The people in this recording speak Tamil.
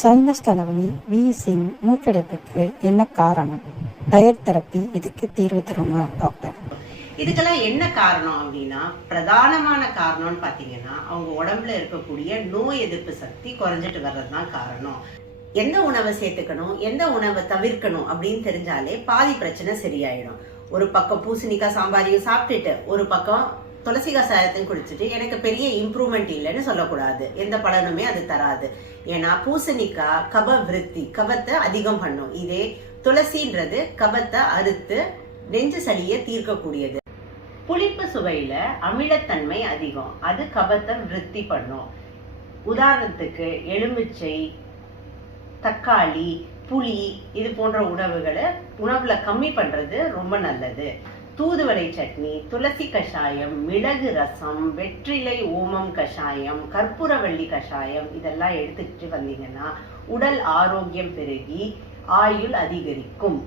சைனஸ் தலைவலி, வீசிங், மூக்கடைப்புக்கு என்ன காரணம்? டயட் தெரப்பி இதுக்கு தீர்வு தருமா டாக்டர்? இதுக்கெல்லாம் என்ன காரணம் அப்படின்னா, பிரதானமான காரணம்னு பார்த்தீங்கன்னா அவங்க உடம்புல இருக்கக்கூடிய நோய் எதிர்ப்பு சக்தி குறைஞ்சிட்டு வர்றதுதான் காரணம். எந்த உணவை சேர்த்துக்கணும், எந்த உணவை தவிர்க்கணும் அப்படின்னு தெரிஞ்சாலே பாதி பிரச்சனை சரியாயிடும். ஒரு பக்கம் பூசணிக்காய் சாம்பாரையும் சாப்பிட்டுட்டு ஒரு பக்கம் துளசி கசாயத்தையும் குடிச்சிட்டு எனக்கு பெரிய இம்ப்ரூவ்மெண்ட் இல்லைன்னு சொல்லக்கூடாது. எந்த பலனுமே அது தராது. ஏன்னா பூசணிக்காய் கப விருத்தி, கபத்தை அதிகம் பண்ணும். இதே துளசின்றது கபத்தை அறுத்து நெஞ்சு சளியை தீர்க்கக்கூடியது. புளிப்பு சுவையில அமிலத்தன்மை அதிகம், அது கபத்தை விருத்தி பண்ணும். உதாரணத்துக்கு எலுமிச்சை, தக்காளி, புளி இது போன்ற உணவுகளை உணவுல கம்மி பண்றது ரொம்ப நல்லது. தூதுவளை சட்னி, துளசி கஷாயம், மிளகு ரசம், வெற்றிலை ஓமம் கஷாயம், கற்பூரவள்ளி கஷாயம் இதெல்லாம் எடுத்துக்கிட்டு வந்தீங்கன்னா உடல் ஆரோக்கியம் பெருகி ஆயுள் அதிகரிக்கும்.